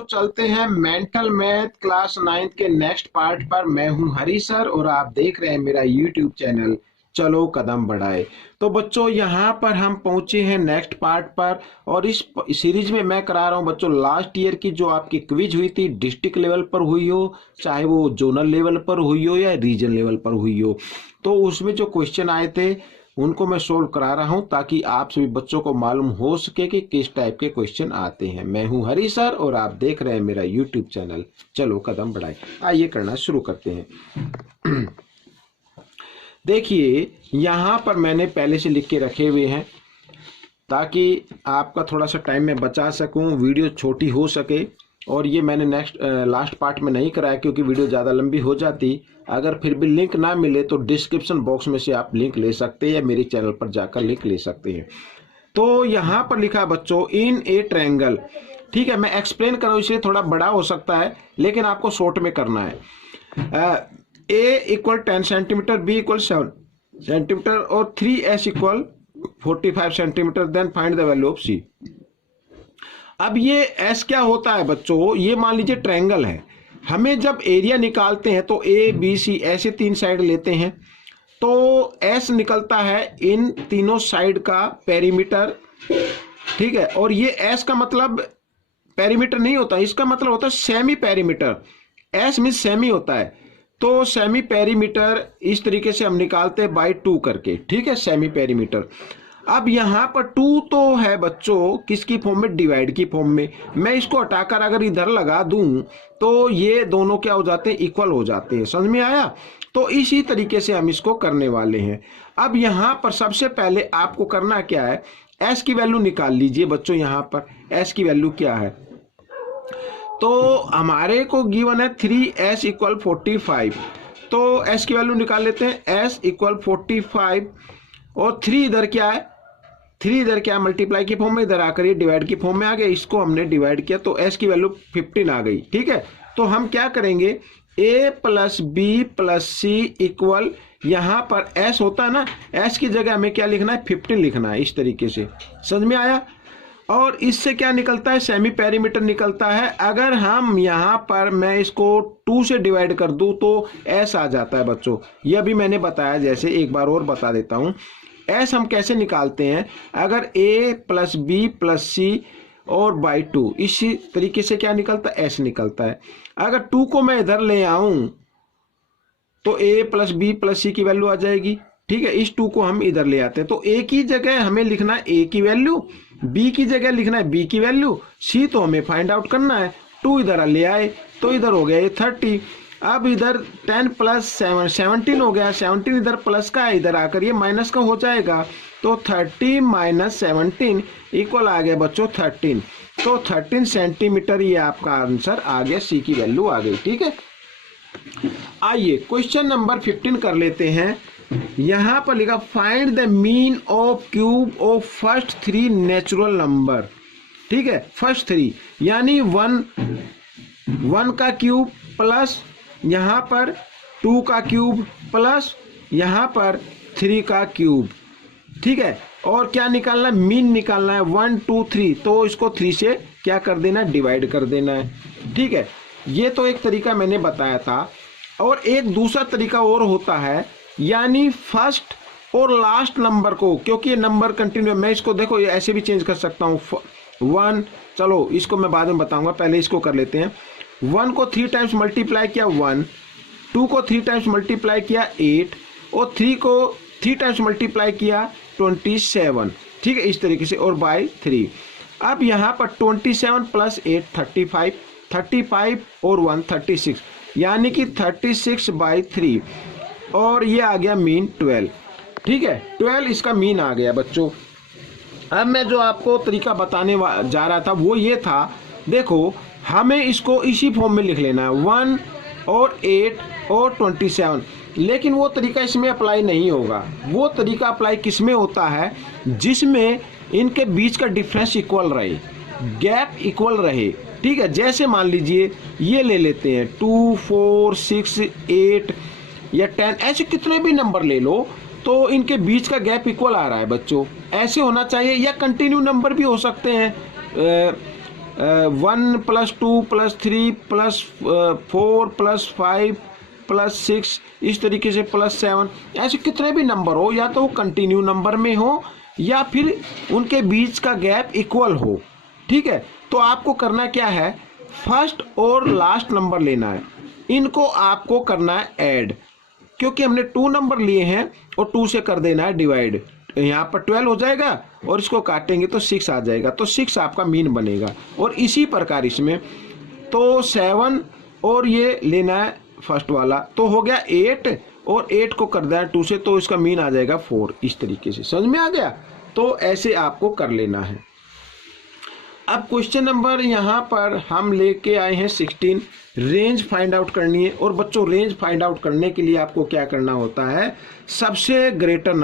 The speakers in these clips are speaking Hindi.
तो चलते हैं मेंटल मैथ क्लास 9th के नेक्स्ट पार्ट पर। मैं हूं हरी सर और आप देख रहे हैं मेरा यूट्यूब चैनल चलो कदम बढ़ाए। तो बच्चों यहाँ पर हम पहुंचे हैं नेक्स्ट पार्ट पर और इस सीरीज में मैं करा रहा हूं बच्चों लास्ट ईयर की जो आपकी क्विज हुई थी, डिस्ट्रिक्ट लेवल पर हुई हो, चाहे वो जोनल लेवल पर हुई हो या रीजन लेवल पर हुई हो, तो उसमें जो क्वेश्चन आए थे उनको मैं सोल्व करा रहा हूं ताकि आप सभी बच्चों को मालूम हो सके कि किस टाइप के क्वेश्चन आते हैं। मैं हूं हरी सर और आप देख रहे हैं मेरा यूट्यूब चैनल चलो कदम बढ़ाए। आइए करना शुरू करते हैं। देखिए यहाँ पर मैंने पहले से लिख के रखे हुए हैं ताकि आपका थोड़ा सा टाइम मैं बचा सकूं, वीडियो छोटी हो सके। और ये मैंने लास्ट पार्ट में नहीं कराया क्योंकि वीडियो ज़्यादा लंबी हो जाती। अगर फिर भी लिंक ना मिले तो डिस्क्रिप्शन बॉक्स में से आप लिंक ले सकते हैं या मेरे चैनल पर जाकर लिंक ले सकते हैं। तो यहाँ पर लिखा है बच्चों इन ए ट्रायंगल, ठीक है, मैं एक्सप्लेन कर रहा हूँ इसलिए थोड़ा बड़ा हो सकता है लेकिन आपको शॉर्ट में करना है। A equal 10 centimetre, B equal 7 centimetre और 3s equal 45 centimetre, then find the value of C. अब ये एस क्या होता है बच्चों, ये मान लीजिए ट्रायंगल है, हमें जब एरिया निकालते हैं तो ए बी सी ऐसे तीन साइड लेते हैं तो एस निकलता है इन तीनों साइड का पेरीमीटर, ठीक है। और ये एस का मतलब पेरीमीटर नहीं होता, इसका मतलब होता है semi perimeter. S mean semi होता है, तो सेमी पेरीमीटर इस तरीके से हम निकालते हैं बाई 2 करके, ठीक है, सेमी पेरीमीटर। अब यहाँ पर 2 तो है बच्चों किसकी फॉर्म में, डिवाइड की फॉर्म में। मैं इसको हटाकर अगर इधर लगा दूं तो ये दोनों क्या हो जाते हैं, इक्वल हो जाते हैं। समझ में आया? तो इसी तरीके से हम इसको करने वाले हैं। अब यहाँ पर सबसे पहले आपको करना क्या है, एस की वैल्यू निकाल लीजिए बच्चों। यहाँ पर एस की वैल्यू क्या है, तो हमारे को गिवन है 3s इक्वल 45, तो s की वैल्यू निकाल लेते हैं। s इक्वल 45 और 3 इधर क्या है, 3 इधर क्या है, मल्टीप्लाई की फॉर्म में, इधर आकर ये डिवाइड की फॉर्म में आ गया। इसको हमने डिवाइड किया तो s की वैल्यू 15 आ गई, ठीक है। तो हम क्या करेंगे, a plus B plus C equal, यहाँ पर s होता है ना, s की जगह हमें क्या लिखना है, 15 लिखना है, इस तरीके से। समझ में आया? और इससे क्या निकलता है, सेमी पेरीमीटर निकलता है। अगर हम यहाँ पर मैं इसको 2 से डिवाइड कर दूं तो s आ जाता है बच्चों। यह भी मैंने बताया, जैसे एक बार और बता देता हूँ। s हम कैसे निकालते हैं, अगर a प्लस बी प्लस सी और बाई 2, इसी तरीके से क्या निकलता है, s निकलता है। अगर 2 को मैं इधर ले आऊं तो a प्लस बी प्लस सी की वैल्यू आ जाएगी, ठीक है। इस 2 को हम इधर ले आते हैं तो a की जगह हमें लिखना है a की वैल्यू, b की जगह लिखना है b की वैल्यू, c तो हमें फाइंड आउट करना है। 2 इधर ले आए तो इधर हो गया ये 30। अब इधर 10 प्लस 7 17 हो गया, 17 इधर प्लस का है, इधर आकर ये माइनस का हो जाएगा। तो 30 माइनस 17 इक्वल आ गया बच्चों 13। तो 13 सेंटीमीटर ये आपका आंसर आ गया, सी की वैल्यू आ गई, ठीक है। आइए क्वेश्चन नंबर 15 कर लेते हैं। यहाँ पर लिखा find the mean of cube of first 3 natural number, ठीक है। फर्स्ट 3 यानी 1 का क्यूब प्लस यहाँ पर 2 का क्यूब प्लस यहाँ पर 3 का क्यूब, ठीक है। और क्या निकालना है, मीन निकालना है। 1 2 3, तो इसको 3 से क्या कर देना है, डिवाइड कर देना है, ठीक है। ये तो एक तरीका मैंने बताया था। और एक दूसरा तरीका और होता है, यानी फर्स्ट और लास्ट नंबर को, क्योंकि ये नंबर कंटिन्यू, मैं इसको देखो ऐसे भी चेंज कर सकता हूँ 1, चलो इसको मैं बाद में बताऊंगा, पहले इसको कर लेते हैं। 1 को 3 टाइम्स मल्टीप्लाई किया 1, 2 को 3 टाइम्स मल्टीप्लाई किया 8 और 3 को 3 टाइम्स मल्टीप्लाई किया 27, ठीक है, इस तरीके से, और बाई 3। अब यहाँ पर 27 प्लस 8 35, 35 और 1 36, यानी कि 36 बाई 3, और ये आ गया मीन 12, ठीक है। 12 इसका मीन आ गया बच्चों। अब मैं जो आपको तरीका बताने जा रहा था वो ये था, देखो हमें इसको इसी फॉर्म में लिख लेना है, 1 और 8 और 27, लेकिन वो तरीका इसमें अप्लाई नहीं होगा। वो तरीका अप्लाई किस में होता है, जिसमें इनके बीच का डिफरेंस इक्वल रहे, गैप इक्वल रहे, ठीक है। जैसे मान लीजिए ये ले लेते हैं 2 4 6 8 या 10, ऐसे कितने भी नंबर ले लो तो इनके बीच का गैप इक्वल आ रहा है बच्चों। ऐसे होना चाहिए, या कंटिन्यू नंबर भी हो सकते हैं, 1 + 2 + 3 + 4 + 5 + 6 इस तरीके से +7, ऐसे कितने भी नंबर हो, या तो वो कंटिन्यू नंबर में हो या फिर उनके बीच का गैप इक्वल हो। ठीक है, तो आपको करना क्या है, फर्स्ट और लास्ट नंबर लेना है, इनको आपको करना है ऐड, क्योंकि हमने 2 नंबर लिए हैं और 2 से कर देना है डिवाइड। यहाँ पर 12 हो जाएगा और इसको काटेंगे तो 6 आ जाएगा, तो 6 आपका मीन बनेगा। और इसी प्रकार इसमें तो 7 और ये लेना है फर्स्ट वाला, तो हो गया 8 और 8 को कर दिया 2 से, तो इसका मीन आ जाएगा 4। इस तरीके से समझ में आ गया, तो ऐसे आपको कर लेना है। अब क्वेश्चन नंबर यहाँ पर हम लेके आए हैं 16, रेंज फाइंड आउट करनी है। और बच्चों रेंज फाइंड आउट करने के लिए आपको क्या करना होता है, सबसे ग्रेटर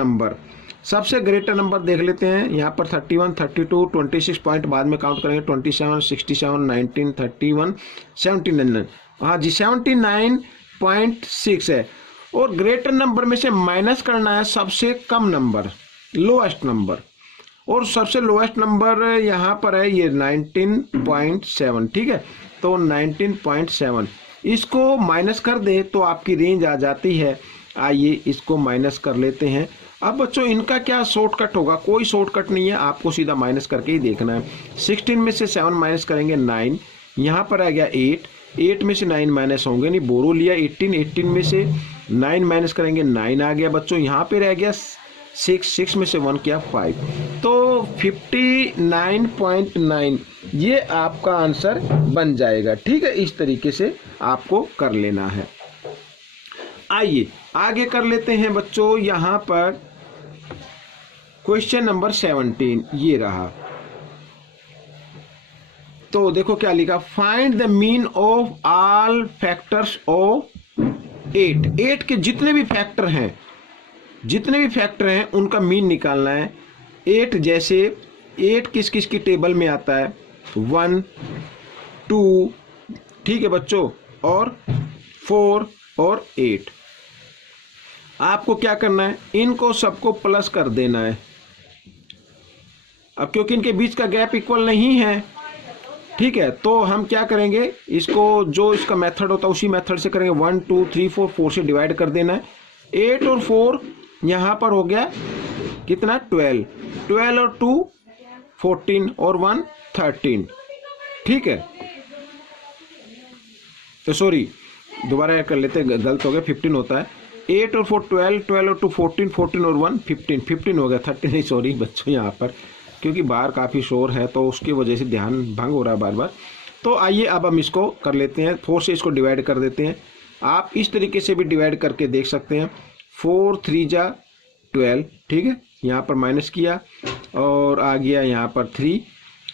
नंबर देख लेते हैं। यहाँ पर 31, 32, 26 पॉइंट बाद में काउंट करेंगे, 27, 67, 19, 31, 79। हाँ जी 79.6 है। और ग्रेटर नंबर में से माइनस करना है सबसे कम नंबर, लोएस्ट नंबर, और सबसे लोएस्ट नंबर यहाँ पर है ये 19.7। ठीक है, तो 19.7 इसको माइनस कर दे तो आपकी रेंज आ जाती है। आइए इसको माइनस कर लेते हैं। अब बच्चों इनका क्या शॉर्टकट होगा, कोई शॉर्टकट नहीं है, आपको सीधा माइनस करके ही देखना है। 16 में से 7 माइनस करेंगे 9, यहाँ पर आ गया 8 में से 9 माइनस होंगे नहीं, बोरो लिया 18 में से 9 माइनस करेंगे 9 आ गया बच्चों, यहाँ पे रह गया 6 में से 1 किया 5, तो 59.9 ये आपका आंसर बन जाएगा। ठीक है, इस तरीके से आपको कर लेना है। आइए आगे कर लेते हैं बच्चों, यहाँ पर क्वेश्चन नंबर 17 ये रहा। तो देखो क्या लिखा, find the mean of all factors of 8 के जितने भी फैक्टर हैं उनका मीन निकालना है। 8 जैसे 8 किस किस की टेबल में आता है, 1, 2, ठीक है बच्चों, और 4 और 8। आपको क्या करना है, इनको सबको प्लस कर देना है। अब क्योंकि इनके बीच का गैप इक्वल नहीं है, ठीक है, तो हम क्या करेंगे, इसको जो इसका मेथड होता है उसी मेथड से करेंगे। 1, 2, 3, 4 से डिवाइड कर देना है। 8 और 4 यहाँ पर हो गया कितना, 12 और 2 14 और 1 13। ठीक है, तो सॉरी दोबारा कर लेते हैं, गलत हो गया, 15 होता है। 8 और 4 12 और 2 14 और 1 15 हो गया, 13 नहीं, सॉरी बच्चों, यहाँ पर क्योंकि बाहर काफ़ी शोर है तो उसकी वजह से ध्यान भंग हो रहा है बार बार। तो आइए अब हम इसको कर लेते हैं, 4 से इसको डिवाइड कर देते हैं। आप इस तरीके से भी डिवाइड करके देख सकते हैं। 4 3 जा 12, ठीक है, यहाँ पर माइनस किया और आ गया यहाँ पर 3,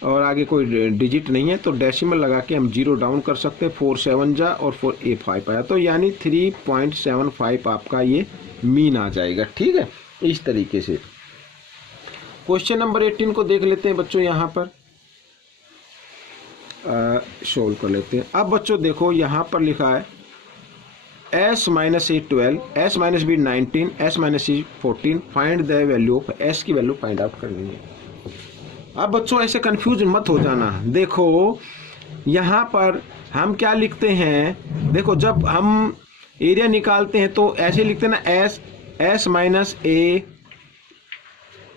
और आगे कोई डिजिट नहीं है तो डेसिमल लगा के हम 0 डाउन कर सकते हैं। 4 7 जा और 4 8 5 आया, तो यानी 3.75 आपका ये मीन आ जाएगा। ठीक है, इस तरीके से। क्वेश्चन नंबर 18 को देख लेते हैं बच्चों, यहाँ पर सोल्व कर लेते हैं। अब बच्चों देखो यहाँ पर लिखा है s minus A 12, s minus B 19, s minus C 14, find the value of s की वैल्यू फाइंड आउट करनी है। अब बच्चों ऐसे कंफ्यूज मत हो जाना। देखो यहाँ पर हम क्या लिखते हैं, देखो जब हम एरिया निकालते हैं तो ऐसे लिखते हैं ना, s माइनस ए,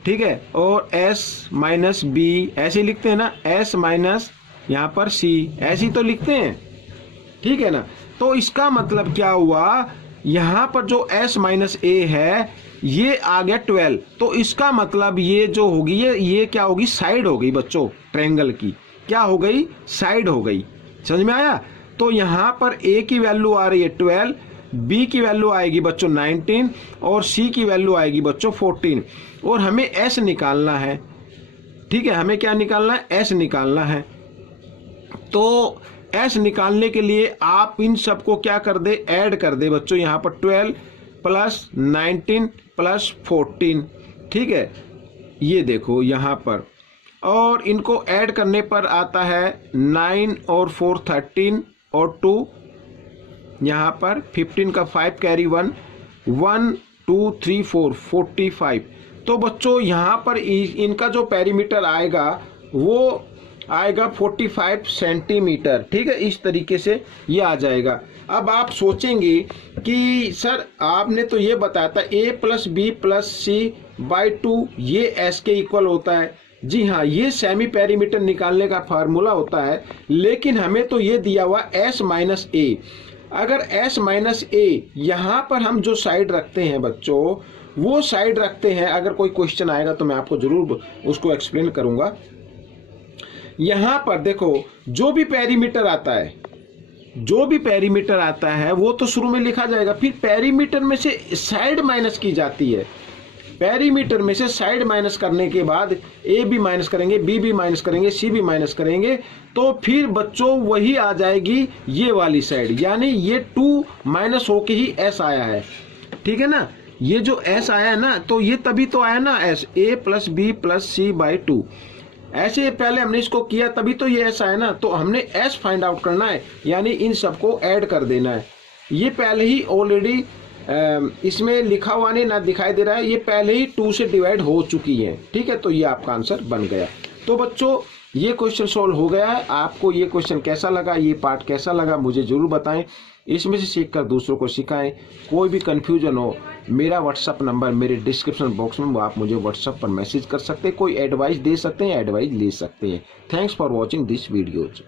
ठीक है, और s माइनस बी ऐसे लिखते हैं ना, s माइनस यहाँ पर c ऐसे तो लिखते हैं, ठीक है ना। तो इसका मतलब क्या हुआ, यहाँ पर जो s माइनस ए है ये आ गया 12, तो इसका मतलब ये जो होगी ये क्या होगी, साइड हो गई बच्चों, ट्रायंगल की क्या हो गई, साइड हो गई। समझ में आया। तो यहाँ पर a की वैल्यू आ रही है 12, b की वैल्यू आएगी बच्चों 19 और c की वैल्यू आएगी बच्चों 14, और हमें s निकालना है। ठीक है, हमें क्या निकालना है, s निकालना है। तो s निकालने के लिए आप इन सबको क्या कर दे, ऐड कर दे बच्चों। यहाँ पर 12 प्लस 19 प्लस 14, ठीक है, ये देखो यहाँ पर, और इनको ऐड करने पर आता है 9 और 4 13 और 2 यहाँ पर 15 का 5 कैरी 1 1 2 3 4 45। तो बच्चों यहाँ पर इनका जो पेरीमीटर आएगा वो आएगा 45 सेंटीमीटर। ठीक है, इस तरीके से ये आ जाएगा। अब आप सोचेंगे कि सर आपने तो ये बताया था a+b+c/2 ये s के इक्वल होता है। जी हाँ, ये सेमी पेरीमीटर निकालने का फार्मूला होता है, लेकिन हमें तो ये दिया हुआ s-a। अगर s-a यहाँ पर हम जो साइड रखते हैं बच्चों, वो साइड रखते हैं, अगर कोई क्वेश्चन आएगा तो मैं आपको जरूर उसको एक्सप्लेन करूंगा। यहाँ पर देखो, जो भी पेरीमीटर आता है वो तो शुरू में लिखा जाएगा, फिर पेरीमीटर में से साइड माइनस की जाती है। पेरीमीटर में से साइड माइनस करने के बाद ए भी माइनस करेंगे, बी भी माइनस करेंगे, सी भी माइनस करेंगे, तो फिर बच्चों वही आ जाएगी ये वाली साइड, यानी ये 2 माइनस होके ही एस आया है। ठीक है ना, ये जो एस आया है ना, तो ये तभी तो आया ना एस, a+b+c/2। ऐसे पहले हमने इसको किया तभी तो ये एस आया ना, तो हमने एस फाइंड आउट करना है, यानी इन सबको ऐड कर देना है। ये पहले ही ऑलरेडी इसमें लिखा हुआ नहीं ना दिखाई दे रहा है, ये पहले ही 2 से डिवाइड हो चुकी है। ठीक है, तो ये आपका आंसर बन गया। तो बच्चों ये क्वेश्चन सॉल्व हो गया है। आपको ये क्वेश्चन कैसा लगा, ये पार्ट कैसा लगा, मुझे जरूर बताएं। इसमें से सीखकर दूसरों को सिखाएं। कोई भी कंफ्यूजन हो, मेरा व्हाट्सअप नंबर मेरे डिस्क्रिप्शन बॉक्स में, आप मुझे व्हाट्सअप पर मैसेज कर सकते हैं। कोई एडवाइस दे सकते हैं, एडवाइस ले सकते हैं। Thanks for watching this videos.